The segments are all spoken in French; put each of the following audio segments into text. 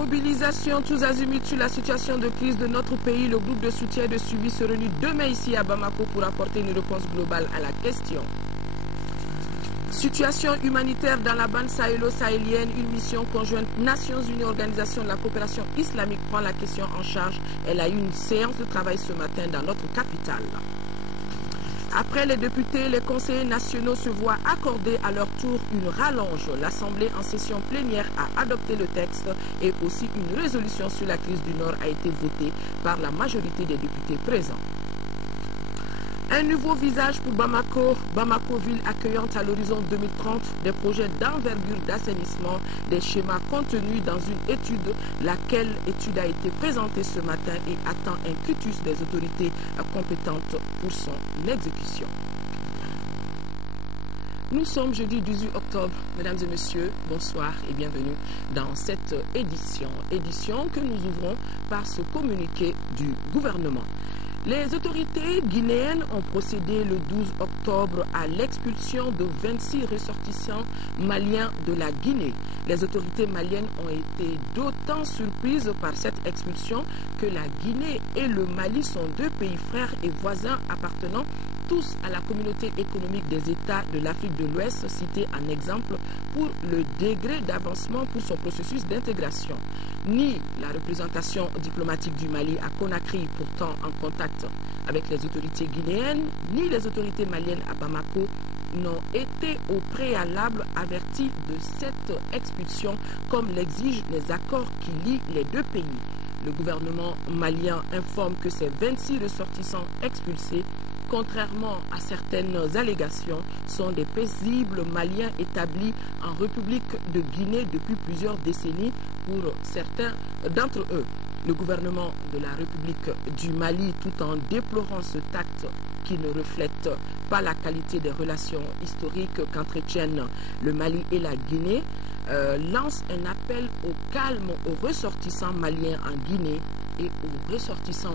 Mobilisation tous azimuts sur la situation de crise de notre pays. Le groupe de soutien et de suivi se réunit demain ici à Bamako pour apporter une réponse globale à la question. Situation humanitaire dans la bande sahélo-sahélienne. Une mission conjointe Nations Unies, Organisation de la coopération islamique prend la question en charge. Elle a eu une séance de travail ce matin dans notre capitale. Après les députés, les conseillers nationaux se voient accorder à leur tour une rallonge. L'Assemblée en session plénière a adopté le texte et aussi une résolution sur la crise du Nord a été votée par la majorité des députés présents. Un nouveau visage pour Bamako, Bamako ville accueillante à l'horizon 2030, des projets d'envergure d'assainissement, des schémas contenus dans une étude, laquelle étude a été présentée ce matin et attend un quitus des autorités compétentes pour son exécution. Nous sommes jeudi 18 octobre, mesdames et messieurs, bonsoir et bienvenue dans cette édition que nous ouvrons par ce communiqué du gouvernement. Les autorités guinéennes ont procédé le 12 octobre à l'expulsion de 26 ressortissants maliens de la Guinée. Les autorités maliennes ont été d'autant surprises par cette expulsion que la Guinée et le Mali sont deux pays frères et voisins appartenant tous à la communauté économique des États de l'Afrique de l'Ouest, cités en exemple pour le degré d'avancement pour son processus d'intégration. Ni la représentation diplomatique du Mali à Conakry, pourtant en contact avec les autorités guinéennes, ni les autorités maliennes à Bamako n'ont été au préalable avertis de cette expulsion comme l'exigent les accords qui lient les deux pays. Le gouvernement malien informe que ces 26 ressortissants expulsés, contrairement à certaines allégations, sont des paisibles Maliens établis en République de Guinée depuis plusieurs décennies pour certains d'entre eux. Le gouvernement de la République du Mali, tout en déplorant ce acte qui ne reflète pas la qualité des relations historiques qu'entretiennent le Mali et la Guinée, lance un appel au calme aux ressortissants maliens en Guinée et aux ressortissants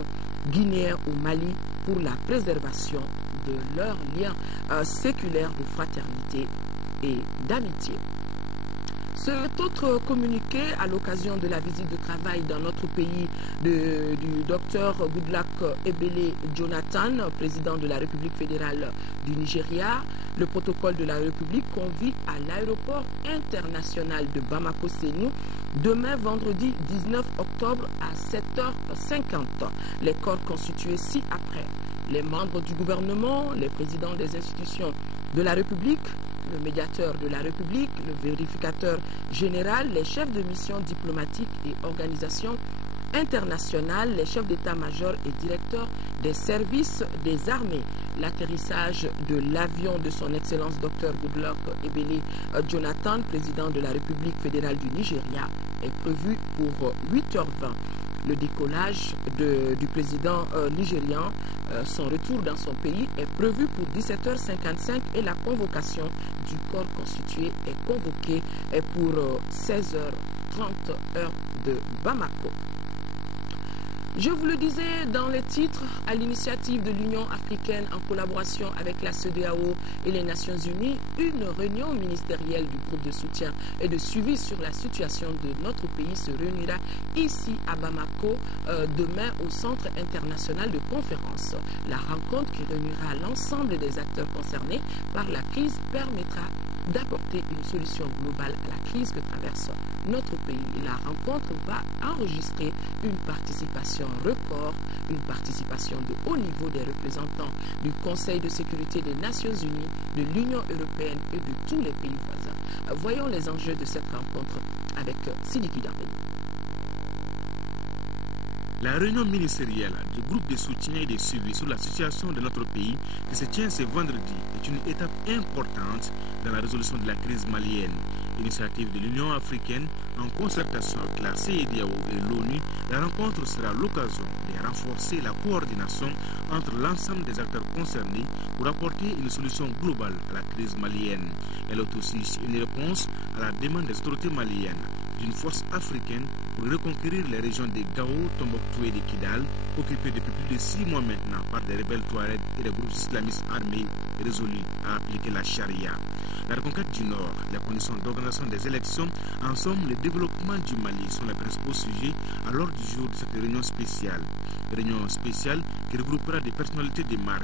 guinéens au Mali pour la préservation de leurs liens séculaires de fraternité et d'amitié. Cet autre communiqué à l'occasion de la visite de travail dans notre pays du docteur Goodluck Ebele Jonathan, président de la République fédérale du Nigeria, le protocole de la République convie à l'aéroport international de Bamako-Sénou demain vendredi 19 octobre à 7h50. Les corps constitués ci-après: les membres du gouvernement, les présidents des institutions de la République, le médiateur de la République, le vérificateur général, les chefs de mission diplomatique et organisations internationales, les chefs d'état-major et directeurs des services des armées. L'atterrissage de l'avion de son Excellence Dr Goodluck Ebele Jonathan, président de la République fédérale du Nigeria, est prévu pour 8h20. Le décollage du président nigérian, son retour dans son pays, est prévu pour 17h55 et la convocation du corps constitué est convoquée pour 16h30 heure de Bamako. Je vous le disais dans les titres, à l'initiative de l'Union africaine en collaboration avec la CEDEAO et les Nations Unies, une réunion ministérielle du groupe de soutien et de suivi sur la situation de notre pays se réunira ici à Bamako demain au Centre international de conférence. La rencontre qui réunira l'ensemble des acteurs concernés par la crise permettra d'apporter une solution globale à la crise que traverse notre pays. La rencontre va enregistrer une participation record, une participation de haut niveau des représentants du Conseil de sécurité des Nations Unies, de l'Union européenne et de tous les pays voisins. Voyons les enjeux de cette rencontre avec Sidiki Darbeli. La réunion ministérielle du groupe de soutien et de suivi sur la situation de notre pays qui se tient ce vendredi est une étape importante dans la résolution de la crise malienne. Initiative de l'Union africaine en concertation avec la CEDEAO et l'ONU, la rencontre sera l'occasion de renforcer la coordination entre l'ensemble des acteurs concernés pour apporter une solution globale à la crise malienne. Elle est aussi une réponse à la demande des autorités maliennes d'une force africaine pour reconquérir les régions de Gao, Tombouctou et de Kidal, occupées depuis plus de 6 mois maintenant par des rebelles Touaregs et des groupes islamistes armés résolus à appliquer la charia. La reconquête du Nord, les conditions d'organisation des élections, en somme, le développement du Mali sont les principaux sujets à l'ordre du jour de cette réunion spéciale. Réunion spéciale qui regroupera des personnalités de marque.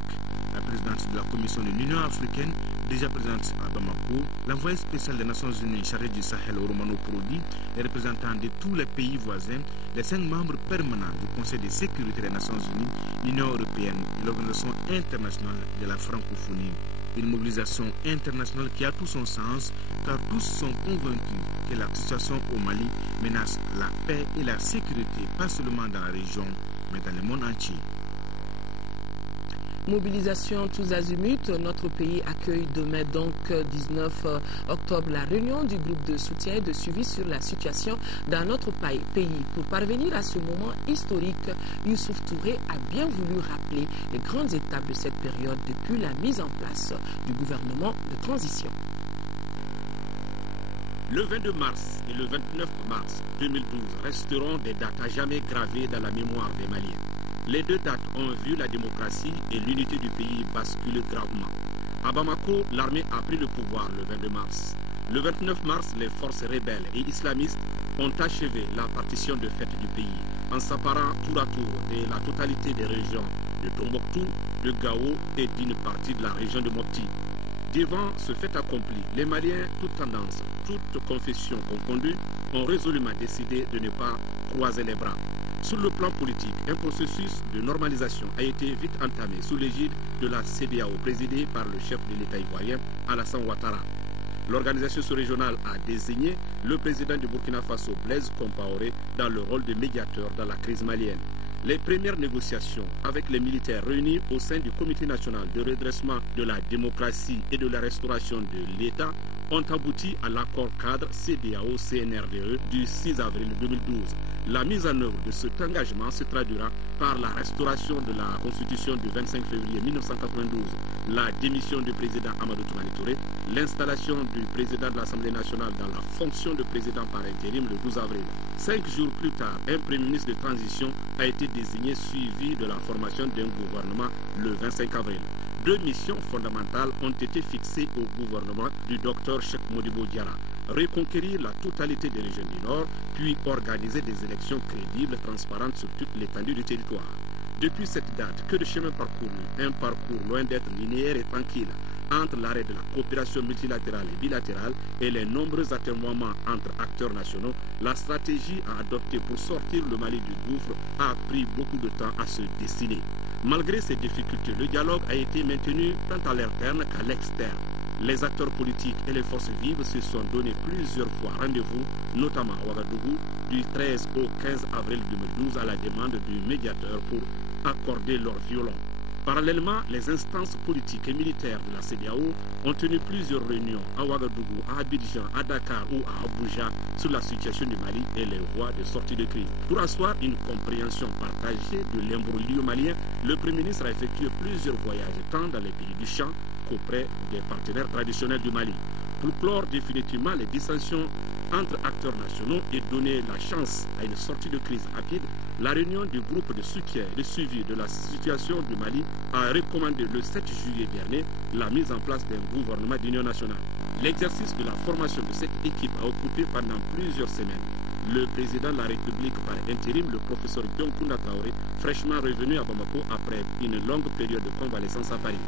La présidente de la Commission de l'Union africaine, déjà présente à Bamako, l'envoyé spécial des Nations Unies chargé du Sahel Romano Prodi, les représentants de tous les pays voisins, les 5 membres permanents du Conseil de sécurité des Nations Unies, l'Union européenne et l'Organisation internationale de la francophonie. Une mobilisation internationale qui a tout son sens, car tous sont convaincus que la situation au Mali menace la paix et la sécurité, pas seulement dans la région, mais dans le monde entier. Mobilisation tous azimuts, notre pays accueille demain donc 19 octobre la réunion du groupe de soutien et de suivi sur la situation dans notre pays. Pour parvenir à ce moment historique, Youssouf Touré a bien voulu rappeler les grandes étapes de cette période depuis la mise en place du gouvernement de transition. Le 22 mars et le 29 mars 2012 resteront des dates à jamais gravées dans la mémoire des Maliens. Les 2 dates ont vu la démocratie et l'unité du pays basculer gravement. À Bamako, l'armée a pris le pouvoir le 22 mars. Le 29 mars, les forces rebelles et islamistes ont achevé la partition de fait du pays en s'apparant tour à tour de la totalité des régions de Tombouctou, de Gao et d'une partie de la région de Mopti. Devant ce fait accompli, les Maliens, toutes tendances, toutes confessions confondues, ont résolument décidé de ne pas croiser les bras. Sur le plan politique, un processus de normalisation a été vite entamé sous l'égide de la CEDEAO présidée par le chef de l'État ivoirien, Alassane Ouattara. L'organisation sous-régionale a désigné le président du Burkina Faso, Blaise Compaoré, dans le rôle de médiateur dans la crise malienne. Les premières négociations avec les militaires réunis au sein du Comité national de redressement de la démocratie et de la restauration de l'État ont abouti à l'accord cadre CEDEAO-CNRDE du 6 avril 2012. La mise en œuvre de cet engagement se traduira par la restauration de la Constitution du 25 février 1992, la démission du président Amadou Toumani Touré, l'installation du président de l'Assemblée nationale dans la fonction de président par intérim le 12 avril. 5 jours plus tard, un premier ministre de transition a été désigné, suivi de la formation d'un gouvernement le 25 avril. 2 missions fondamentales ont été fixées au gouvernement du Dr Cheikh Modibo Diarra: reconquérir la totalité des régions du Nord, puis organiser des élections crédibles, transparentes sur toute l'étendue du territoire. Depuis cette date, que de chemin parcouru, un parcours loin d'être linéaire et tranquille, entre l'arrêt de la coopération multilatérale et bilatérale et les nombreux atermoiements entre acteurs nationaux, la stratégie à adopter pour sortir le Mali du gouffre a pris beaucoup de temps à se dessiner. Malgré ces difficultés, le dialogue a été maintenu tant à l'interne qu'à l'externe. Les acteurs politiques et les forces vives se sont donné plusieurs fois rendez-vous, notamment à Ouagadougou, du 13 au 15 avril 2012 à la demande du médiateur pour accorder leur violon. Parallèlement, les instances politiques et militaires de la CEDEAO ont tenu plusieurs réunions à Ouagadougou, à Abidjan, à Dakar ou à Abuja sur la situation du Mali et les voies de sortie de crise. Pour asseoir une compréhension partagée de l'imbroglio malien, le Premier ministre a effectué plusieurs voyages tant dans les pays du champ qu'auprès des partenaires traditionnels du Mali. Pour clore définitivement les dissensions entre acteurs nationaux et donner la chance à une sortie de crise rapide, la réunion du groupe de soutien et de suivi de la situation du Mali a recommandé le 7 juillet dernier la mise en place d'un gouvernement d'union nationale. L'exercice de la formation de cette équipe a occupé pendant plusieurs semaines. Le président de la République par intérim, le professeur Dioncounda Traoré, fraîchement revenu à Bamako après une longue période de convalescence à Paris.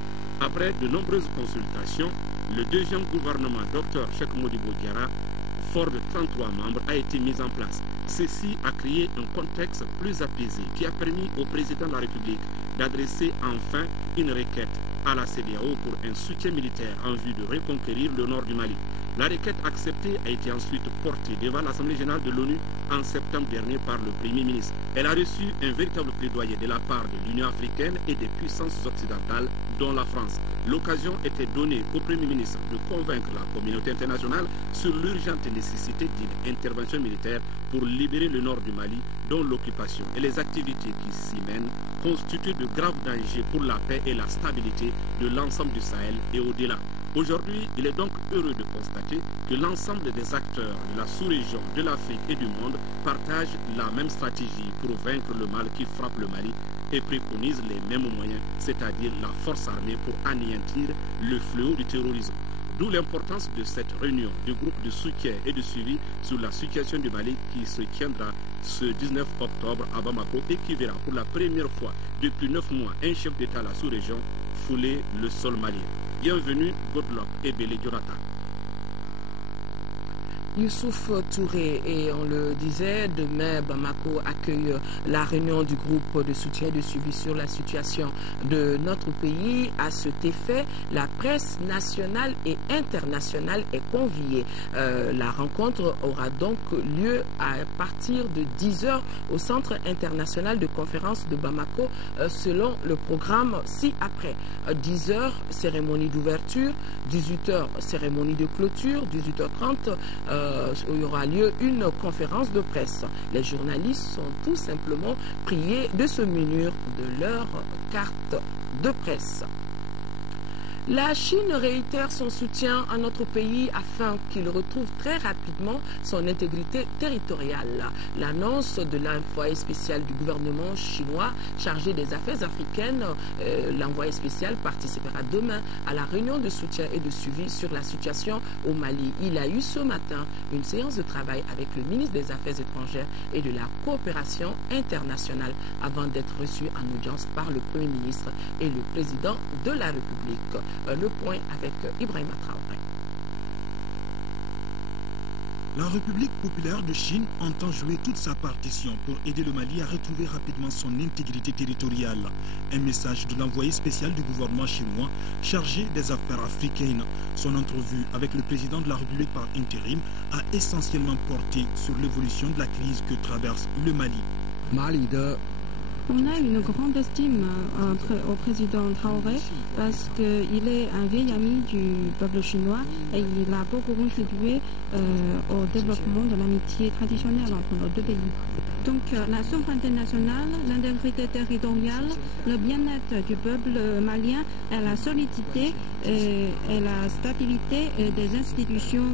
Après de nombreuses consultations, le deuxième gouvernement Dr Cheikh Modibo Diarra, fort de 33 membres, a été mis en place. Ceci a créé un contexte plus apaisé qui a permis au président de la République d'adresser enfin une requête à la CEDEAO pour un soutien militaire en vue de reconquérir le nord du Mali. La requête acceptée a été ensuite portée devant l'Assemblée générale de l'ONU en septembre dernier par le Premier ministre. Elle a reçu un véritable plaidoyer de la part de l'Union africaine et des puissances occidentales, dont la France. L'occasion était donnée au Premier ministre de convaincre la communauté internationale sur l'urgente nécessité d'une intervention militaire pour libérer le nord du Mali, dont l'occupation et les activités qui s'y mènent constituent de graves dangers pour la paix et la stabilité de l'ensemble du Sahel et au-delà. Aujourd'hui, il est donc heureux de constater que l'ensemble des acteurs de la sous-région, de l'Afrique et du monde partagent la même stratégie pour vaincre le mal qui frappe le Mali et préconisent les mêmes moyens, c'est-à-dire la force armée pour anéantir le fléau du terrorisme. D'où l'importance de cette réunion du groupe de soutien et de suivi sur la situation du Mali qui se tiendra ce 19 octobre à Bamako et qui verra pour la première fois depuis 9 mois un chef d'État de la sous-région fouler le sol malien. Bienvenue, Godlock et Bélé Jonathan. Youssouf Touré, et on le disait, demain Bamako accueille la réunion du groupe de soutien et de suivi sur la situation de notre pays. À cet effet, la presse nationale et internationale est conviée. La rencontre aura donc lieu à partir de 10h au Centre international de conférence de Bamako selon le programme ci-après. 10h, cérémonie d'ouverture, 18h, cérémonie de clôture, 18h30, où il y aura lieu une conférence de presse. Les journalistes sont tout simplement priés de se munir de leur carte de presse. La Chine réitère son soutien à notre pays afin qu'il retrouve très rapidement son intégrité territoriale. L'annonce de l'envoyé spécial du gouvernement chinois chargé des affaires africaines, l'envoyé spécial participera demain à la réunion de soutien et de suivi sur la situation au Mali. Il a eu ce matin une séance de travail avec le ministre des Affaires étrangères et de la coopération internationale avant d'être reçu en audience par le Premier ministre et le président de la République. Le point avec Ibrahima Traoré. La République populaire de Chine entend jouer toute sa partition pour aider le Mali à retrouver rapidement son intégrité territoriale. Un message de l'envoyé spécial du gouvernement chinois chargé des affaires africaines. Son entrevue avec le président de la République par intérim a essentiellement porté sur l'évolution de la crise que traverse le Mali. On a une grande estime au président Traoré parce qu'il est un vieil ami du peuple chinois et il a beaucoup contribué au développement de l'amitié traditionnelle entre nos deux pays. Donc la souveraineté nationale, l'intégrité territoriale, le bien-être du peuple malien et la solidité et la stabilité des institutions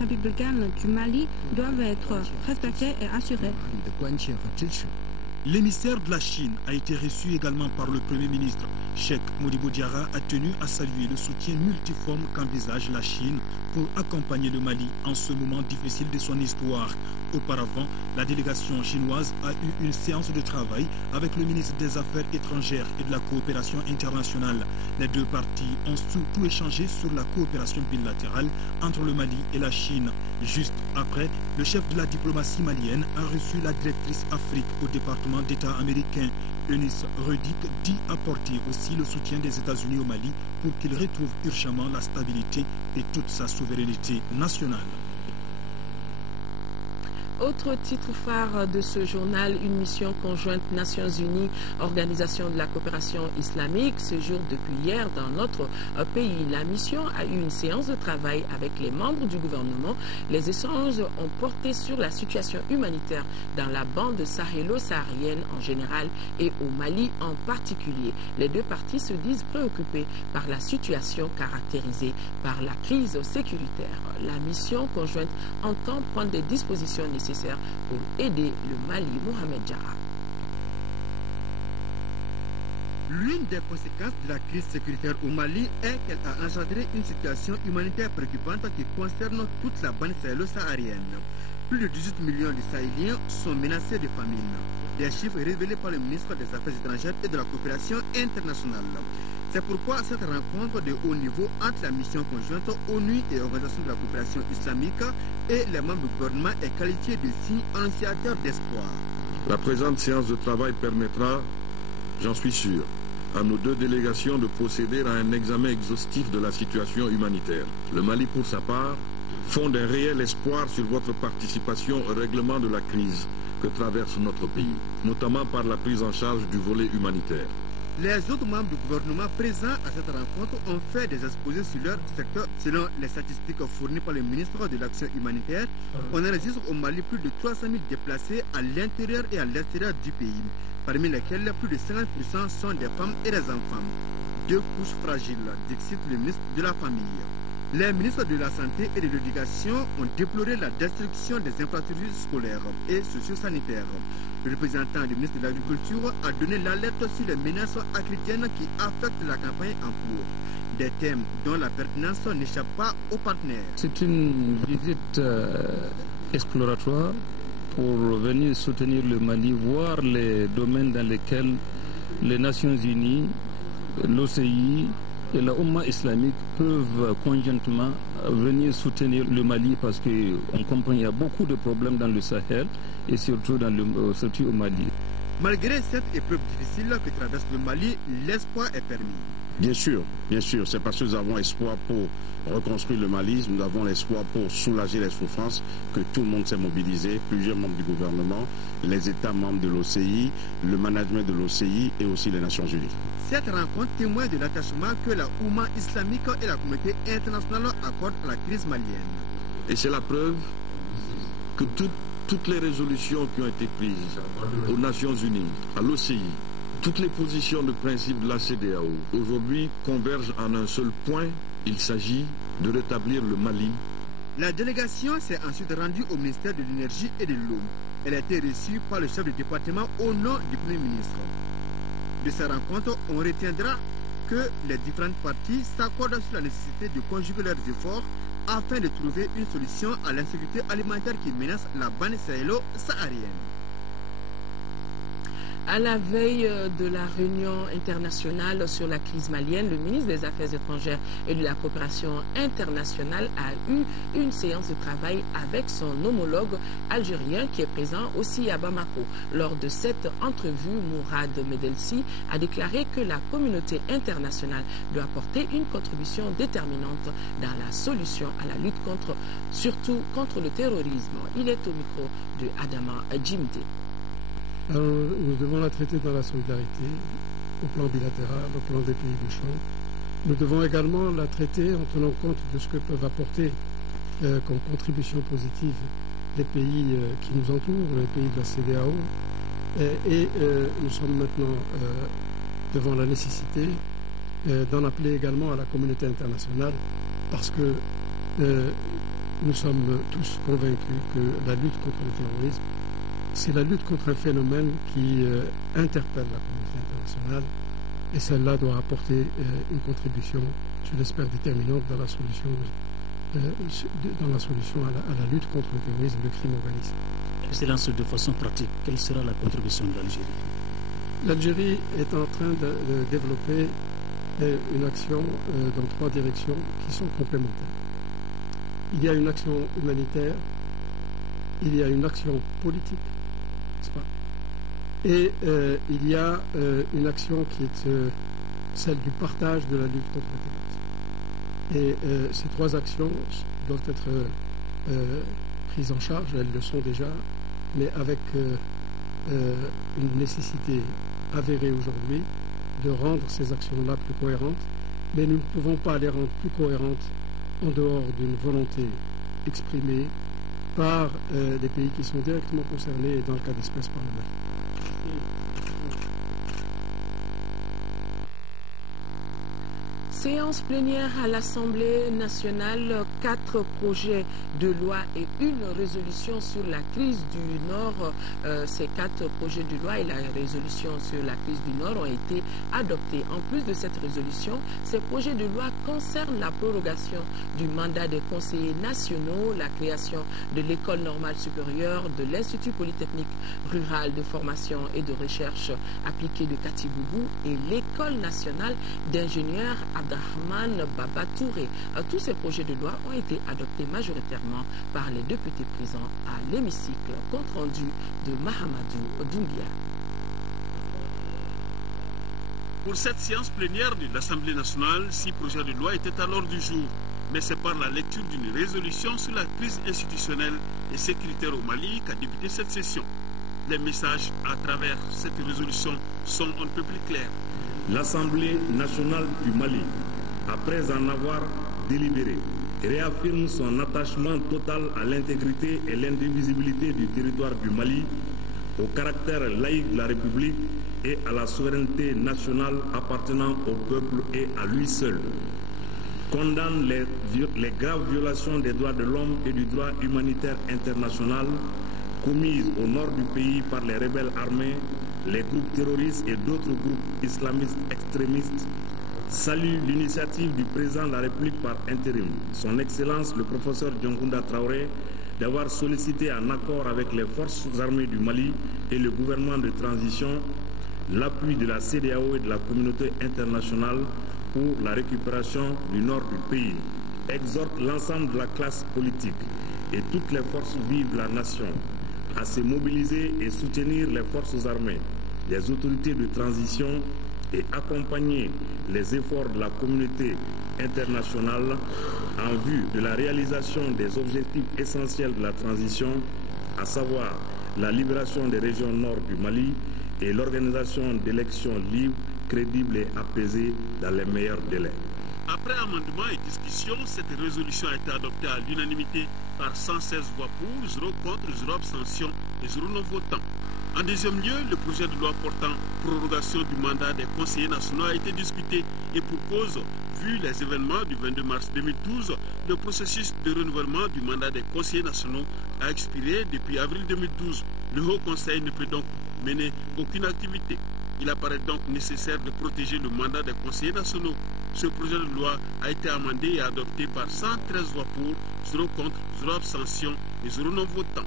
républicaines du Mali doivent être respectées et assurées. L'émissaire de la Chine a été reçu également par le Premier ministre. Cheikh Modibo Diarra a tenu à saluer le soutien multiforme qu'envisage la Chine pour accompagner le Mali en ce moment difficile de son histoire. Auparavant, la délégation chinoise a eu une séance de travail avec le ministre des Affaires étrangères et de la coopération internationale. Les deux parties ont surtout échangé sur la coopération bilatérale entre le Mali et la Chine. Juste après, le chef de la diplomatie malienne a reçu la directrice Afrique au département d'État américain. Eunice Redick dit apporter aussi le soutien des États-Unis au Mali pour qu'il retrouve urgemment la stabilité et toute sa souveraineté nationale. Autre titre phare de ce journal, une mission conjointe Nations Unies, Organisation de la coopération islamique, séjourne depuis hier dans notre pays. La mission a eu une séance de travail avec les membres du gouvernement. Les échanges ont porté sur la situation humanitaire dans la bande sahélo-saharienne en général et au Mali en particulier. Les deux parties se disent préoccupées par la situation caractérisée par la crise sécuritaire. La mission conjointe entend prendre des dispositions nécessaires pour aider le Mali. Mohamed Diarra. L'une des conséquences de la crise sécuritaire au Mali est qu'elle a engendré une situation humanitaire préoccupante qui concerne toute la bande sahélo-saharienne. Plus de 18 millions de Sahéliens sont menacés de famine. Des chiffres révélés par le ministre des Affaires étrangères et de la coopération internationale. C'est pourquoi cette rencontre de haut niveau entre la mission conjointe ONU et Organisation de la coopération islamique et les membres du gouvernement est qualifiée de signe annonciateur d'espoir. La présente séance de travail permettra, j'en suis sûr, à nos deux délégations de procéder à un examen exhaustif de la situation humanitaire. Le Mali, pour sa part, fonde un réel espoir sur votre participation au règlement de la crise que traverse notre pays, notamment par la prise en charge du volet humanitaire. Les autres membres du gouvernement présents à cette rencontre ont fait des exposés sur leur secteur. Selon les statistiques fournies par le ministre de l'Action humanitaire, on enregistre au Mali plus de 300 000 déplacés à l'intérieur et à l'extérieur du pays, parmi lesquels plus de 50% sont des femmes et des enfants. Deux couches fragiles, dit le ministre de la Famille. Les ministres de la Santé et de l'Éducation ont déploré la destruction des infrastructures scolaires et socio-sanitaires. Le représentant du ministre de l'Agriculture a donné l'alerte sur les menaces africaines qui affectent la campagne en cours. Des thèmes dont la pertinence n'échappe pas aux partenaires. C'est une visite exploratoire pour venir soutenir le Mali, voir les domaines dans lesquels les Nations Unies, l'OCI et la Oumma islamique peuvent conjointement venir soutenir le Mali, parce qu'on comprend qu'il y a beaucoup de problèmes dans le Sahel et surtout au Mali. Malgré cette épreuve difficile que traverse le Mali, l'espoir est permis. Bien sûr, c'est parce que nous avons espoir pour reconstruire le Mali, nous avons l'espoir pour soulager les souffrances que tout le monde s'est mobilisé, plusieurs membres du gouvernement, les États membres de l'OCI, le management de l'OCI et aussi les Nations Unies. Cette rencontre témoigne de l'attachement que la Oumma islamique et la communauté internationale accordent à la crise malienne. Et c'est la preuve que toutes les résolutions qui ont été prises aux Nations Unies, à l'OCI, toutes les positions de principe de la CEDEAO aujourd'hui convergent en un seul point. Il s'agit de rétablir le Mali. La délégation s'est ensuite rendue au ministère de l'Énergie et de l'Eau. Elle a été reçue par le chef du département au nom du Premier ministre. De ces rencontres, on retiendra que les différentes parties s'accordent sur la nécessité de conjuguer leurs efforts afin de trouver une solution à l'insécurité alimentaire qui menace la bande sahélo-saharienne. À la veille de la réunion internationale sur la crise malienne, le ministre des Affaires étrangères et de la coopération internationale a eu une séance de travail avec son homologue algérien qui est présent aussi à Bamako. Lors de cette entrevue, Mourad Medelsi a déclaré que la communauté internationale doit apporter une contribution déterminante dans la solution à la lutte surtout contre le terrorisme. Il est au micro de Adama Djimde. Alors, nous devons la traiter dans la solidarité, au plan bilatéral, au plan des pays du champ. Nous devons également la traiter en tenant compte de ce que peuvent apporter comme contribution positive les pays qui nous entourent, les pays de la CEDEAO. Et nous sommes maintenant devant la nécessité d'en appeler également à la communauté internationale, parce que nous sommes tous convaincus que la lutte contre le terrorisme, c'est la lutte contre un phénomène qui interpelle la communauté internationale, et celle-là doit apporter une contribution, je l'espère, déterminante dans la solution, à la lutte contre le terrorisme, le crime organisé. Excellence, de façon pratique, quelle sera la contribution de l'Algérie? L'Algérie est en train de développer une action dans 3 directions qui sont complémentaires. Il y a une action humanitaire, il y a une action politique, et il y a une action qui est celle du partage de la lutte contre le terrorisme. Et ces 3 actions doivent être prises en charge, elles le sont déjà, mais avec une nécessité avérée aujourd'hui de rendre ces actions-là plus cohérentes, mais nous ne pouvons pas les rendre plus cohérentes en dehors d'une volonté exprimée par les pays qui sont directement concernés, et dans le cas d'espèce par le Mali. Séance plénière à l'Assemblée nationale, 4 projets de loi et une résolution sur la crise du Nord. Ces 4 projets de loi et la résolution sur la crise du Nord ont été adoptés. En plus de cette résolution, ces projets de loi concernent la prorogation du mandat des conseillers nationaux, la création de l'école normale supérieure, de l'Institut polytechnique rural de formation et de recherche appliquée de Katibougou et l'école nationale d'ingénieurs Abdrahman Baba Touré. Tous ces projets de loi ont été adoptés majoritairement par les députés présents à l'hémicycle. Compte rendu de Mahamadou Doumbia. Pour cette séance plénière de l'Assemblée nationale, 6 projets de loi étaient à l'ordre du jour. Mais c'est par la lecture d'une résolution sur la crise institutionnelle et sécuritaire au Mali qu'a débuté cette session. Les messages à travers cette résolution sont un peu plus clairs. L'Assemblée nationale du Mali, après en avoir délibéré, réaffirme son attachement total à l'intégrité et l'indivisibilité du territoire du Mali, au caractère laïque de la République et à la souveraineté nationale appartenant au peuple et à lui seul. Condamne les graves violations des droits de l'homme et du droit humanitaire international commises au nord du pays par les rebelles armés, les groupes terroristes et d'autres groupes islamistes extrémistes, salue l'initiative du président de la République par intérim, son Excellence le professeur Diongounda Traoré, d'avoir sollicité en accord avec les forces armées du Mali et le gouvernement de transition l'appui de la CEDEAO et de la communauté internationale pour la récupération du nord du pays. Exhorte l'ensemble de la classe politique et toutes les forces vives de la nation à se mobiliser et soutenir les forces armées, les autorités de transition et accompagner les efforts de la communauté internationale en vue de la réalisation des objectifs essentiels de la transition, à savoir la libération des régions nord du Mali et l'organisation d'élections libres, crédibles et apaisées dans les meilleurs délais. Après amendement et discussion, cette résolution a été adoptée à l'unanimité par 116 voix pour, 0 contre, 0 abstention et 0 non-votants. En deuxième lieu, le projet de loi portant prorogation du mandat des conseillers nationaux a été discuté et pour cause, vu les événements du 22 mars 2012, le processus de renouvellement du mandat des conseillers nationaux a expiré depuis avril 2012. Le Haut Conseil ne peut donc mener aucune activité. Il apparaît donc nécessaire de protéger le mandat des conseillers nationaux. Ce projet de loi a été amendé et adopté par 113 voix pour, 0 contre, 0 abstention et 0 non-votant.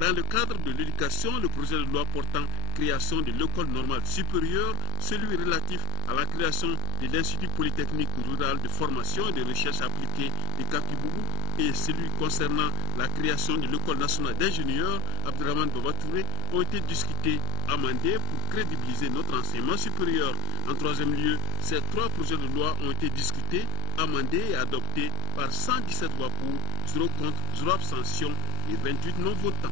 Dans le cadre de l'éducation, le projet de loi portant création de l'école normale supérieure, celui relatif à la création de l'Institut polytechnique rural de formation et de recherche appliquée de Kakibougou et celui concernant la création de l'école nationale d'ingénieurs Abdraman Babatouré ont été discutés, amendés pour crédibiliser notre enseignement supérieur. En troisième lieu, ces trois projets de loi ont été discutés, amendés et adoptés par 117 voix pour, 0 contre, 0 abstention et 28 non-votants.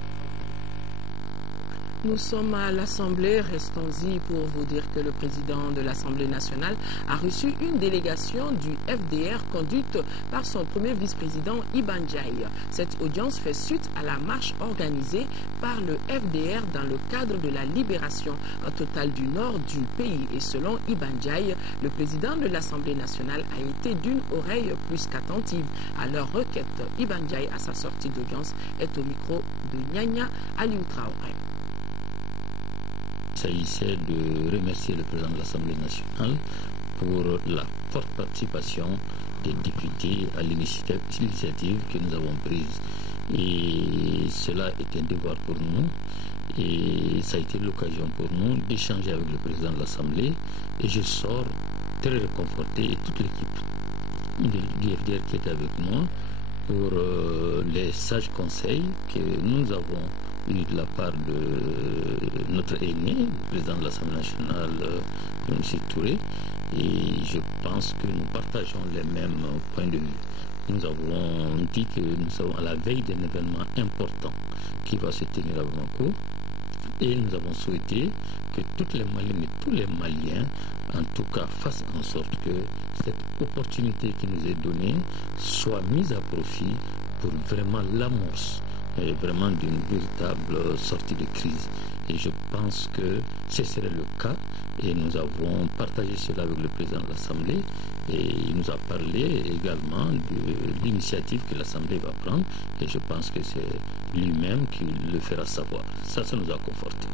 Nous sommes à l'Assemblée, restons-y pour vous dire que le président de l'Assemblée nationale a reçu une délégation du FDR conduite par son premier vice-président Iba Ndiaye. Cette audience fait suite à la marche organisée par le FDR dans le cadre de la libération totale du nord du pays. Et selon Iba Ndiaye, le président de l'Assemblée nationale a été d'une oreille plus qu'attentive à leur requête. Iba Ndiaye, à sa sortie d'audience, est au micro de Nyanya Aliou Traoré. Il s'agissait de remercier le président de l'Assemblée nationale pour la forte participation des députés à l'initiative que nous avons prise. Et cela est un devoir pour nous. Et ça a été l'occasion pour nous d'échanger avec le président de l'Assemblée. Et je sors très réconforté, et toute l'équipe du FDR qui est avec moi, pour les sages conseils que nous avons eu de la part de notre aîné, le président de l'Assemblée nationale, M. Touré, et je pense que nous partageons les mêmes points de vue. Nous avons dit que nous sommes à la veille d'un événement important qui va se tenir à Bamako, et nous avons souhaité que toutes les Maliennes et tous les Maliens, en tout cas, fassent en sorte que cette opportunité qui nous est donnée soit mise à profit pour vraiment l'amorce vraiment d'une véritable sortie de crise. Et je pense que ce serait le cas, et nous avons partagé cela avec le président de l'Assemblée, et il nous a parlé également de l'initiative que l'Assemblée va prendre, et je pense que c'est lui-même qui le fera savoir. Ça nous a conforté.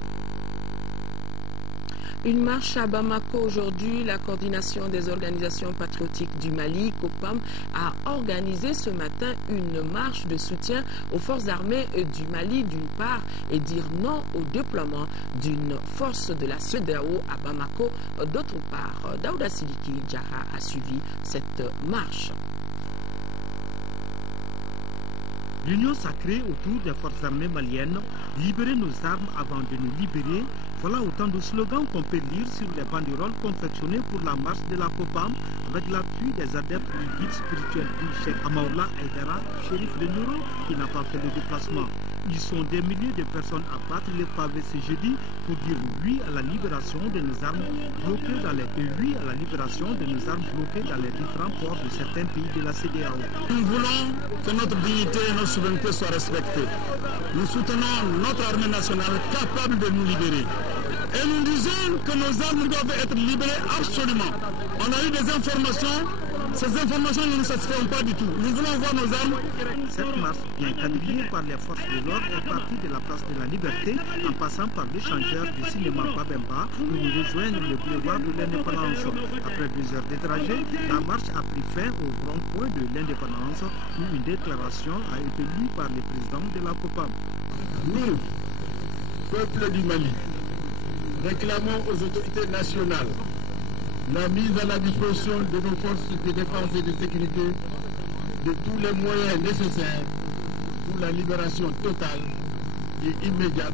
Une marche à Bamako aujourd'hui. La coordination des organisations patriotiques du Mali, COPAM, a organisé ce matin une marche de soutien aux forces armées du Mali d'une part et dire non au déploiement d'une force de la CEDEAO à Bamako d'autre part. Daouda Sidiki Diarra a suivi cette marche. L'union sacrée autour des forces armées maliennes, libérer nos armes avant de nous libérer, voilà autant de slogans qu'on peut lire sur les banderoles confectionnées pour la marche de la COPAM avec l'appui des adeptes du guide spirituel du Cheikh Amaoula Aïdara, shérif de Nouro, qui n'a pas fait le déplacement. Ils sont des milliers de personnes à battre les pavés ce jeudi pour dire oui à la libération de nos armes bloquées dans les oui à la libération de nos armes bloquées dans les différents ports de certains pays de la CEDEAO. Nous voulons que notre dignité et notre souveraineté soient respectées. Nous soutenons notre armée nationale capable de nous libérer. Et nous disons que nos armes doivent être libérées absolument. On a eu des informations Ces informations ne nous satisfont pas du tout. Nous voulons voir nos armes. Cette marche, bien quadrillée par les forces de l'ordre, est partie de la place de la Liberté en passant par l'échangeur du cinéma Babemba pour rejoindre le boulevard de l'Indépendance. Après 2 heures de trajet, la marche a pris fin au rond-point de l'Indépendance où une déclaration a été lue par le président de la COPAM. Nous, peuple du Mali, réclamons aux autorités nationales la mise à la disposition de nos forces de défense et de sécurité de tous les moyens nécessaires pour la libération totale et immédiate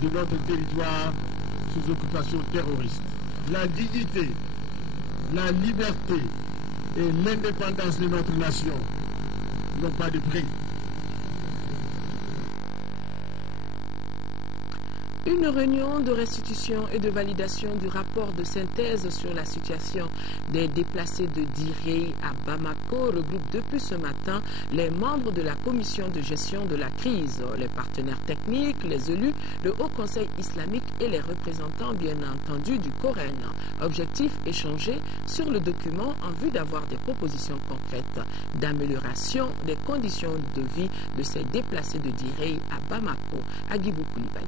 de notre territoire sous occupation terroriste. La dignité, la liberté et l'indépendance de notre nation n'ont pas de prix. Une réunion de restitution et de validation du rapport de synthèse sur la situation des déplacés de Direy à Bamako regroupe depuis ce matin les membres de la commission de gestion de la crise, les partenaires techniques, les élus, le Haut Conseil islamique et les représentants bien entendu du Coran. Objectif échanger sur le document en vue d'avoir des propositions concrètes d'amélioration des conditions de vie de ces déplacés de Direy à Bamako. Agibou Koulibaly.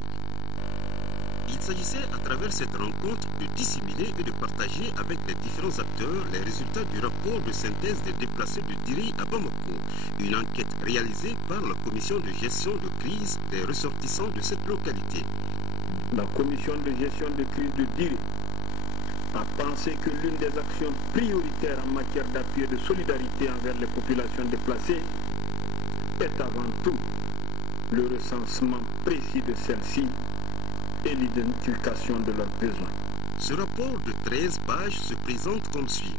Il s'agissait à travers cette rencontre de disséminer et de partager avec les différents acteurs les résultats du rapport de synthèse des déplacés de Direy à Bamako, une enquête réalisée par la commission de gestion de crise des ressortissants de cette localité. La commission de gestion de crise de Direy a pensé que l'une des actions prioritaires en matière d'appui et de solidarité envers les populations déplacées est avant tout le recensement précis de celles-ci et l'identification de leurs besoins. Ce rapport de 13 pages se présente comme suit.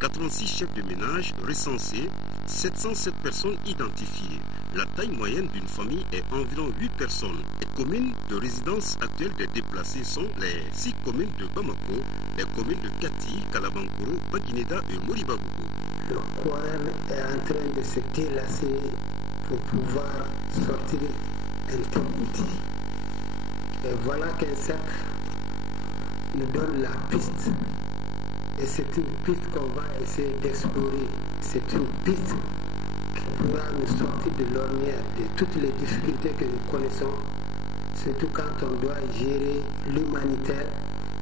86 chefs de ménage recensés, 707 personnes identifiées. La taille moyenne d'une famille est environ 8 personnes. Les communes de résidence actuelles des déplacés sont les 6 communes de Bamako, les communes de Kati, Kalabankoro, Baguineda et Moribabougou. Le Coran est en train de se délasser pour pouvoir sortir un tel outil. Et voilà qu'un cercle nous donne la piste. Et c'est une piste qu'on va essayer d'explorer. C'est une piste qui pourra nous sortir de l'ornière de toutes les difficultés que nous connaissons, surtout quand on doit gérer l'humanitaire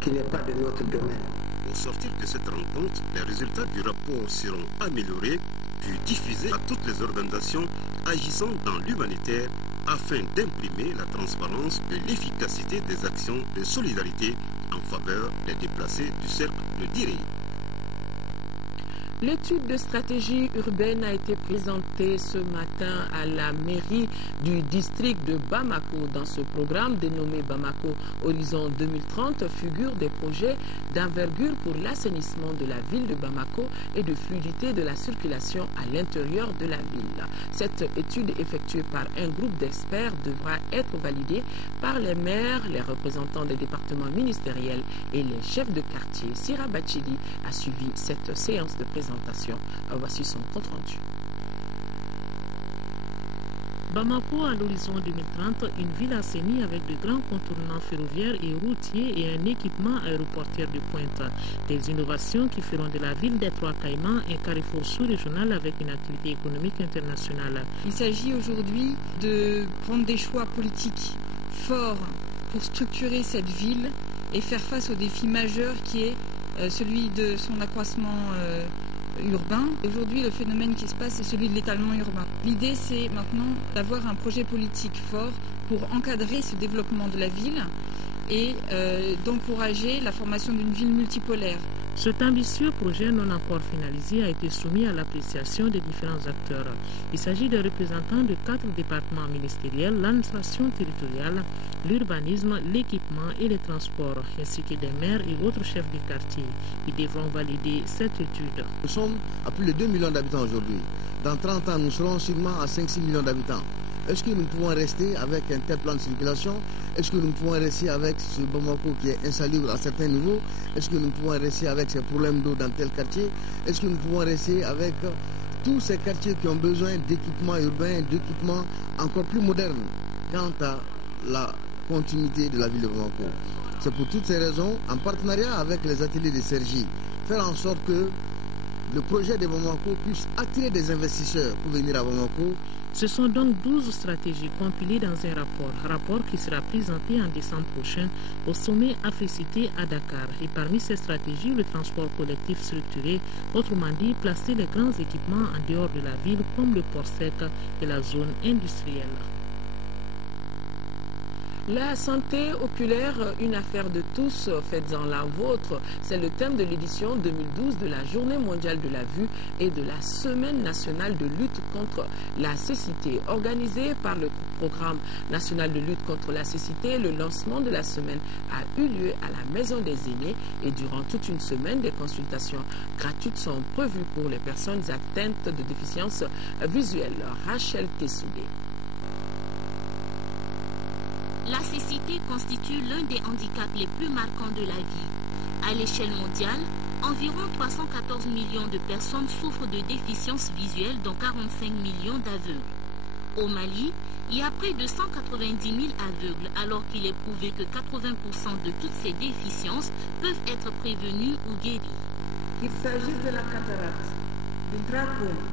qui n'est pas de notre domaine. Au sortir de cette rencontre, les résultats du rapport seront améliorés puis diffusés à toutes les organisations agissant dans l'humanitaire afin d'imprimer la transparence et l'efficacité des actions de solidarité en faveur des déplacés du cercle de Direy. L'étude de stratégie urbaine a été présentée ce matin à la mairie du district de Bamako. Dans ce programme dénommé Bamako Horizon 2030 figurent des projets d'envergure pour l'assainissement de la ville de Bamako et de fluidité de la circulation à l'intérieur de la ville. Cette étude effectuée par un groupe d'experts devra être validée par les maires, les représentants des départements ministériels et les chefs de quartier. Sira Bachili a suivi cette séance de présentation. Voici son compte rendu. Bamako à l'horizon 2030, une ville assainie avec de grands contournements ferroviaires et routiers et un équipement aéroportuaire de pointe. Des innovations qui feront de la ville des Trois Caïmans un carrefour sous-régional avec une activité économique internationale. Il s'agit aujourd'hui de prendre des choix politiques forts pour structurer cette ville et faire face au défi majeur qui est celui de son accroissement urbain. Aujourd'hui, le phénomène qui se passe, c'est celui de l'étalement urbain. L'idée, c'est maintenant d'avoir un projet politique fort pour encadrer ce développement de la ville et d'encourager la formation d'une ville multipolaire. Cet ambitieux projet non encore finalisé a été soumis à l'appréciation des différents acteurs. Il s'agit de représentants de 4 départements ministériels, l'administration territoriale, l'urbanisme, l'équipement et les transports, ainsi que des maires et autres chefs de quartier. Ils devront valider cette étude. Nous sommes à plus de 2 millions d'habitants aujourd'hui. Dans 30 ans, nous serons sûrement à 5-6 millions d'habitants. Est-ce que nous pouvons rester avec un tel plan de circulation? Est-ce que nous pouvons rester avec ce Bamako qui est insalubre à certains niveaux? Est-ce que nous pouvons rester avec ces problèmes d'eau dans tel quartier? Est-ce que nous pouvons rester avec tous ces quartiers qui ont besoin d'équipements urbains, d'équipements encore plus modernes quant à la continuité de la ville de Bamako? C'est pour toutes ces raisons, en partenariat avec les ateliers de Sergi, faire en sorte que le projet de Bamako puisse attirer des investisseurs pour venir à Bamako. Ce sont donc 12 stratégies compilées dans un rapport qui sera présenté en décembre prochain au sommet Africité à Dakar. Et parmi ces stratégies, le transport collectif structuré, autrement dit, placer les grands équipements en dehors de la ville comme le port sec et la zone industrielle. La santé oculaire, une affaire de tous, faites-en la vôtre. C'est le thème de l'édition 2012 de la Journée mondiale de la vue et de la Semaine nationale de lutte contre la cécité. Organisée par le Programme national de lutte contre la cécité, le lancement de la semaine a eu lieu à la Maison des aînés et durant toute une semaine, des consultations gratuites sont prévues pour les personnes atteintes de déficience visuelle. Rachel Tessoudé. La cécité constitue l'un des handicaps les plus marquants de la vie. À l'échelle mondiale, environ 314 millions de personnes souffrent de déficience visuelle, dont 45 millions d'aveugles. Au Mali, il y a près de 190 000 aveugles, alors qu'il est prouvé que 80% de toutes ces déficiences peuvent être prévenues ou guéries. Qu'il s'agisse de la cataracte, du trachome,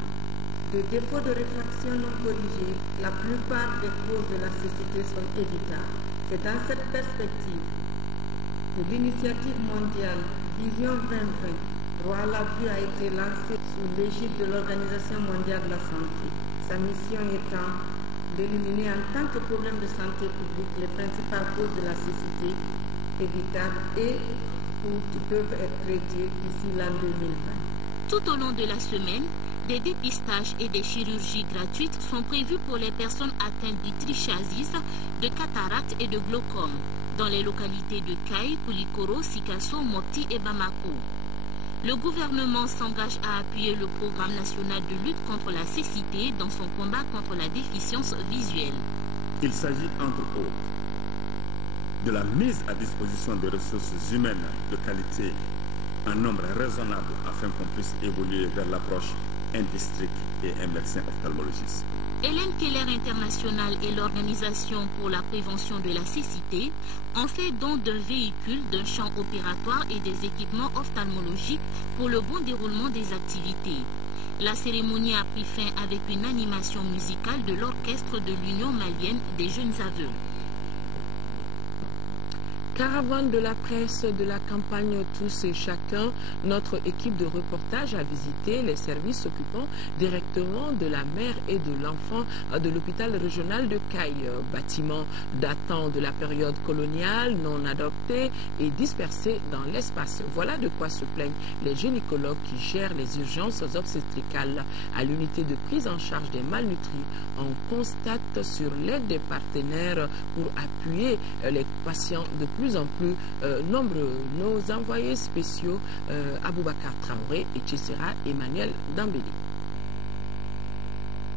de défauts de réfraction non corrigés, la plupart des causes de la cécité sont évitables. C'est dans cette perspective que l'initiative mondiale Vision 2020, Droit à la vue, a été lancée sous l'égide de l'Organisation mondiale de la santé. Sa mission étant d'éliminer en tant que problème de santé publique les principales causes de la cécité évitables et ou qui peuvent être traitées d'ici l'an 2020. Tout au long de la semaine, des dépistages et des chirurgies gratuites sont prévus pour les personnes atteintes du trichiasis, de cataracte et de glaucome, dans les localités de Kaï, Koulikoro, Sikasso, Mopti et Bamako. Le gouvernement s'engage à appuyer le Programme national de lutte contre la cécité dans son combat contre la déficience visuelle. Il s'agit entre autres de la mise à disposition de ressources humaines de qualité en nombre raisonnable afin qu'on puisse évoluer vers l'approche un district et un médecin ophtalmologiste. Hélène Keller International et l'Organisation pour la prévention de la cécité ont fait don d'un véhicule, d'un champ opératoire et des équipements ophtalmologiques pour le bon déroulement des activités. La cérémonie a pris fin avec une animation musicale de l'orchestre de l'Union malienne des jeunes aveugles. Caravane de la presse de la campagne Tous et Chacun, notre équipe de reportage a visité les services s'occupant directement de la mère et de l'enfant de l'hôpital régional de Caille. Bâtiment datant de la période coloniale, non adopté et dispersé dans l'espace. Voilà de quoi se plaignent les gynécologues qui gèrent les urgences obstétricales. À l'unité de prise en charge des malnutris, on constate sur l'aide des partenaires pour appuyer les patients de plus en plus nombreux. Nos envoyés spéciaux Aboubakar Traoré et Tchessera Emmanuel Dambélé.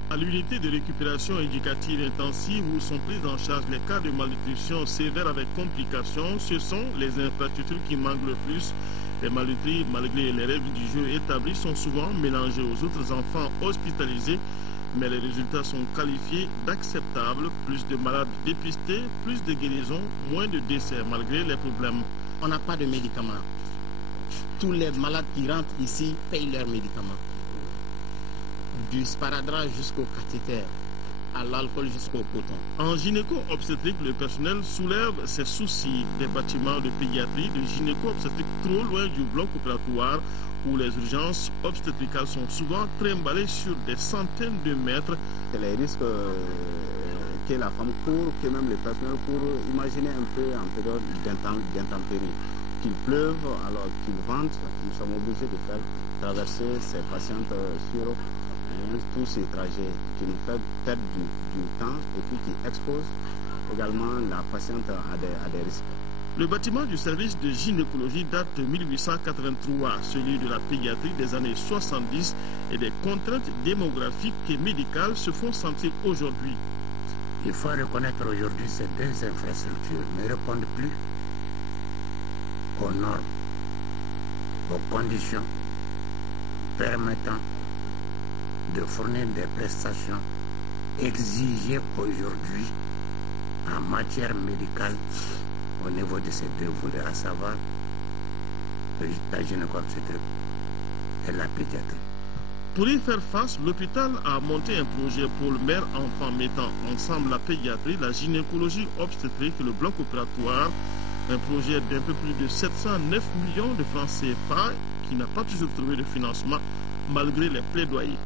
À l'unité de récupération éducative intensive où sont pris en charge les cas de malnutrition sévère avec complications, ce sont les infrastructures qui manquent le plus. Les malnutris, malgré les règles du jeu établies, sont souvent mélangés aux autres enfants hospitalisés, mais les résultats sont qualifiés d'acceptables. Plus de malades dépistés, plus de guérisons, moins de décès malgré les problèmes. On n'a pas de médicaments. Tous les malades qui rentrent ici payent leurs médicaments. Du sparadrap jusqu'au cathéter, à l'alcool jusqu'au coton. En gynéco-obstétrique, le personnel soulève ses soucis. Des bâtiments de pédiatrie, de gynéco-obstétrique trop loin du bloc opératoire, où les urgences obstétricales sont souvent trimballées sur des centaines de mètres. C'est les risques que la femme court, que même le personnel court. Imaginez un peu en période d'intempéries. Qu'il pleuve, alors qu'il vente, nous sommes obligés de faire traverser ces patientes sur tous ces trajets qui nous fait perdre du temps et puis qui exposent également la patiente à des risques. Le bâtiment du service de gynécologie date de 1883, celui de la pédiatrie des années 70, et des contraintes démographiques et médicales se font sentir aujourd'hui. Il faut reconnaître aujourd'hui que ces deux infrastructures ne répondent plus aux normes, aux conditions permettant de fournir des prestations exigées aujourd'hui en matière médicale au niveau de ces deux volets, à savoir la gynéco-obstétrique et la pédiatrie. Pour y faire face, l'hôpital a monté un projet pour le mère-enfant mettant ensemble la pédiatrie, la gynécologie obstétrique et le bloc opératoire. Un projet d'un peu plus de 709 millions de francs CFA qui n'a pas toujours trouvé de financement malgré les plaidoyers.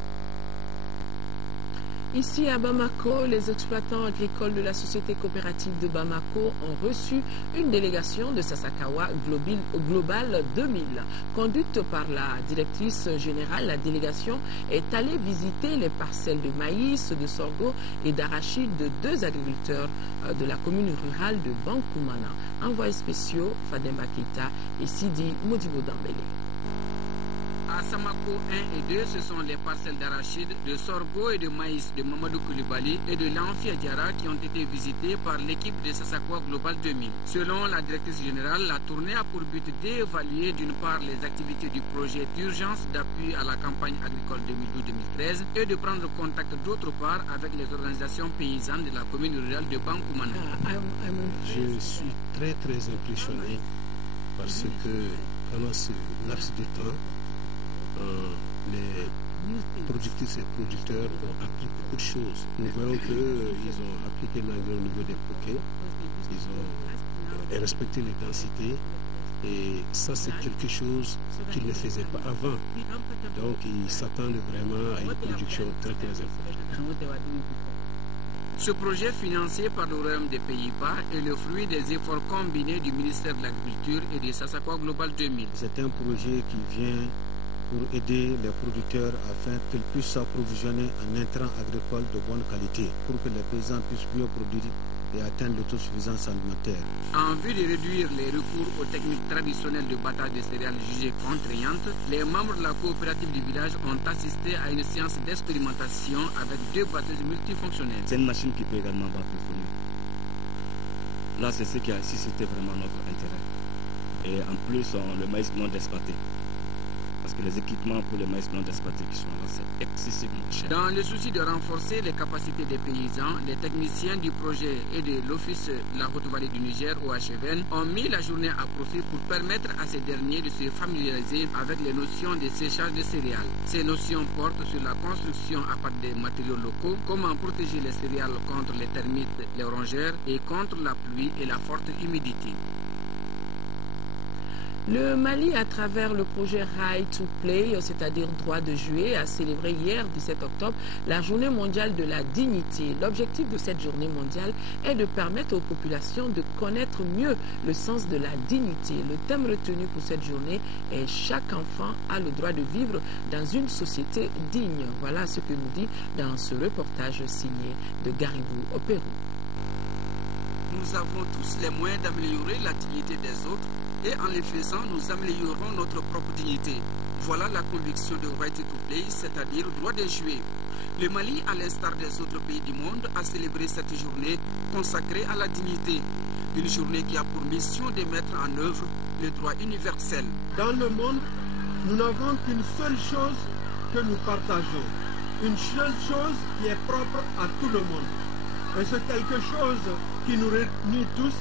Ici à Bamako, les exploitants agricoles de la société coopérative de Bamako ont reçu une délégation de Sasakawa Global 2000. Conduite par la directrice générale, la délégation est allée visiter les parcelles de maïs, de sorgho et d'arachide de 2 agriculteurs de la commune rurale de Bankoumana. Envoyés spéciaux Fademba Keita et Sidi Modibo Dambélé. À Samako 1 et 2, ce sont les parcelles d'arachide, de sorgho et de maïs de Mamadou Koulibaly et de Lanfia Diara qui ont été visitées par l'équipe de Sasakawa Global 2000. Selon la directrice générale, la tournée a pour but d'évaluer d'une part les activités du projet d'urgence d'appui à la campagne agricole 2012-2013 et de prendre contact d'autre part avec les organisations paysannes de la commune rurale de Bankoumana. Je suis très impressionné parce que pendant ce laps de temps, les productrices et producteurs ont appris beaucoup de choses. Nous voyons qu'ils ont appliqué l'engrais au niveau des poquets, ils ont respecté les densités et ça c'est quelque chose qu'ils ne faisaient pas avant. Donc ils s'attendent vraiment à une production très importante. Ce projet financé par le Royaume des Pays-Bas est le fruit des efforts combinés du ministère de l'Agriculture et de Sasakawa Global 2000. C'est un projet qui vient pour aider les producteurs afin qu'ils puissent s'approvisionner en intrants agricoles de bonne qualité pour que les paysans puissent mieux produire et atteindre l'autosuffisance alimentaire. En vue de réduire les recours aux techniques traditionnelles de battage de céréales jugées contraignantes, les membres de la coopérative du village ont assisté à une séance d'expérimentation avec 2 batteuses multifonctionnelles. C'est une machine qui peut également battre le fourneau. Là, c'est ce qui a suscité vraiment notre intérêt. Et en plus, le maïs non despaté. Parce que les équipements pour les maïs non despatés qui sont là, c'est excessivement cher. Dans le souci de renforcer les capacités des paysans, les techniciens du projet et de l'Office de la Haute-Vallée du Niger, OHVN, ont mis la journée à profit pour permettre à ces derniers de se familiariser avec les notions de séchage de céréales. Ces notions portent sur la construction à partir des matériaux locaux, comment protéger les céréales contre les termites, les rongeurs et contre la pluie et la forte humidité. Le Mali, à travers le projet Right to Play, c'est-à-dire droit de jouer, a célébré hier, 17 octobre, la journée mondiale de la dignité. L'objectif de cette journée mondiale est de permettre aux populations de connaître mieux le sens de la dignité. Le thème retenu pour cette journée est « Chaque enfant a le droit de vivre dans une société digne ». Voilà ce que nous dit dans ce reportage signé de Garibou au Pérou. Nous avons tous les moyens d'améliorer la dignité des autres et en les faisant, nous améliorerons notre propre dignité. Voilà la conviction de Right to Play, c'est-à-dire droit de jouer. Le Mali, à l'instar des autres pays du monde, a célébré cette journée consacrée à la dignité. Une journée qui a pour mission de mettre en œuvre le droit universel. Dans le monde, nous n'avons qu'une seule chose que nous partageons. Une seule chose qui est propre à tout le monde. Et c'est quelque chose qui nous réunit tous.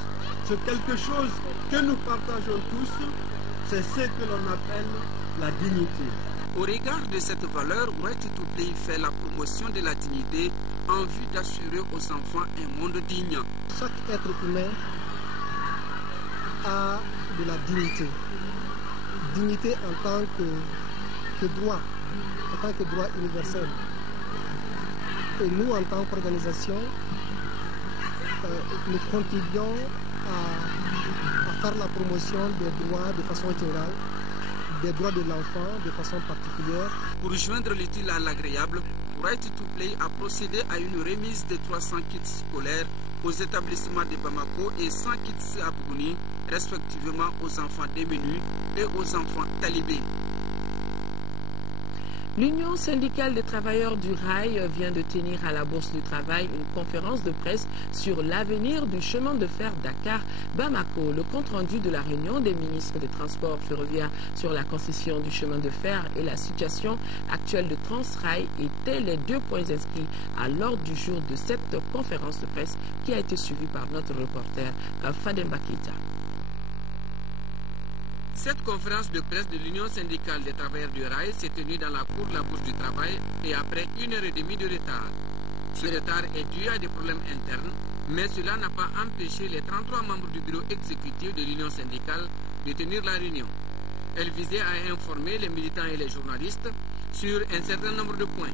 C'est quelque chose que nous partageons tous, c'est ce que l'on appelle la dignité. Au regard de cette valeur, Right to Play fait la promotion de la dignité en vue d'assurer aux enfants un monde digne. Chaque être humain a de la dignité. Dignité en tant que droit, en tant que droit universel. Et nous, en tant qu'organisation, nous contribuons à faire la promotion des droits de façon générale, des droits de l'enfant de façon particulière. Pour joindre l'utile à l'agréable, Right to Play a procédé à une remise de 300 kits scolaires aux établissements de Bamako et 100 kits à Bougouni, respectivement aux enfants démunis et aux enfants talibés. L'Union syndicale des travailleurs du rail vient de tenir à la Bourse du Travail une conférence de presse sur l'avenir du chemin de fer Dakar-Bamako. Le compte-rendu de la réunion des ministres des Transports ferroviaires sur la concession du chemin de fer et la situation actuelle de Transrail étaient les 2 points inscrits à l'ordre du jour de cette conférence de presse qui a été suivie par notre reporter Fademba Keita. Cette conférence de presse de l'Union syndicale des travailleurs du rail s'est tenue dans la cour de la Bourse du Travail et après 1h30 de retard. Ce retard est dû à des problèmes internes, mais cela n'a pas empêché les 33 membres du bureau exécutif de l'Union syndicale de tenir la réunion. Elle visait à informer les militants et les journalistes sur un certain nombre de points.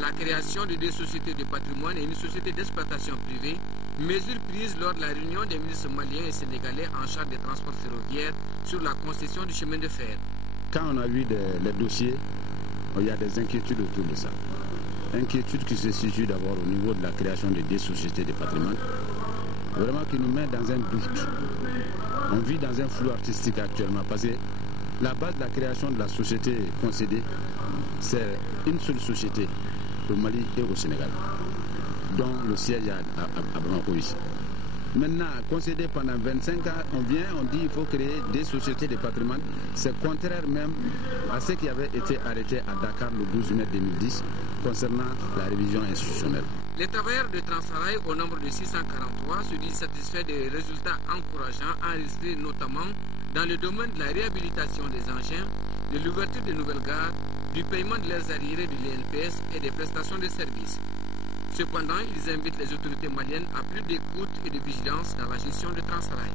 La création de 2 sociétés de patrimoine et une société d'exploitation privée, mesure prise lors de la réunion des ministres maliens et sénégalais en charge des transports ferroviaires sur la concession du chemin de fer. Quand on a vu les dossiers, il y a des inquiétudes autour de ça. Inquiétude qui se situe d'abord au niveau de la création de 2 sociétés de patrimoine, vraiment qui nous met dans un doute. On vit dans un flou artistique actuellement parce que la base de la création de la société concédée, c'est une seule société au Mali et au Sénégal, dont le siège est à Bamako ici. Maintenant, concédé pendant 25 ans, on dit qu'il faut créer 2 sociétés de patrimoine. C'est contraire même à ce qui avait été arrêté à Dakar le 12 mai 2010 concernant la révision institutionnelle. Les travailleurs de Transrail, au nombre de 643, se disent satisfaits des résultats encourageants enregistrés notamment dans le domaine de la réhabilitation des engins, de l'ouverture de nouvelles gares, du paiement de leurs arriérés de l'INPS et des prestations de services. Cependant, ils invitent les autorités maliennes à plus d'écoute et de vigilance dans la gestion de Transrail.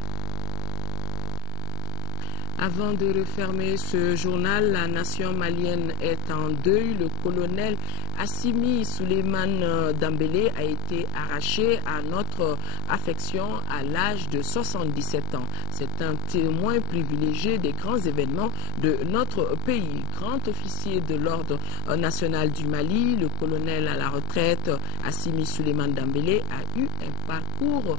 Avant de refermer ce journal, la nation malienne est en deuil. Le colonel Assimi Souleymane Dambélé a été arraché à notre affection à l'âge de 77 ans. C'est un témoin privilégié des grands événements de notre pays. Grand officier de l'ordre national du Mali, le colonel à la retraite Assimi Souleymane Dambélé a eu un parcours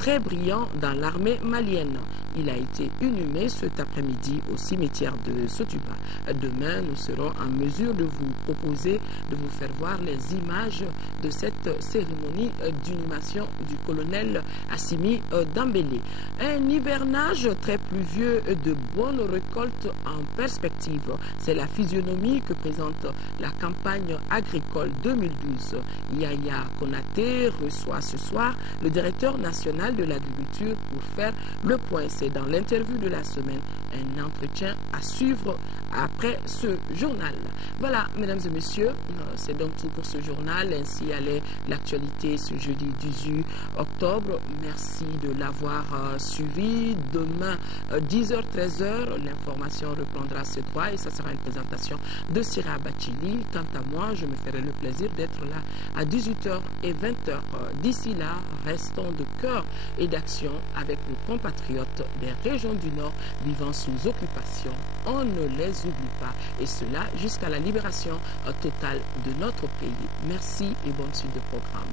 très brillant dans l'armée malienne. Il a été inhumé cet après-midi au cimetière de Sotuba. Demain, nous serons en mesure de vous proposer, de vous faire voir les images de cette cérémonie d'inhumation du colonel Assimi Dambélé. Un hivernage très pluvieux de bonnes récoltes en perspective. C'est la physionomie que présente la campagne agricole 2012. Yaya Konaté reçoit ce soir le directeur national de l'agriculture pour faire le point. C'est dans l'interview de la semaine, un entretien à suivre après ce journal. Voilà, mesdames et messieurs, c'est donc tout pour ce journal. Ainsi allait l'actualité ce jeudi 18 octobre. Merci de l'avoir suivi. Demain, 10h, 13h, l'information reprendra ce droit et ça sera une présentation de Sira Bachili. Quant à moi, je me ferai le plaisir d'être là à 18h et 20h. D'ici là, restons de cœur et d'action avec nos compatriotes des régions du Nord vivant sous occupation. On ne les oublie pas. Et cela jusqu'à la libération totale de notre pays. Merci et bonne suite de programme.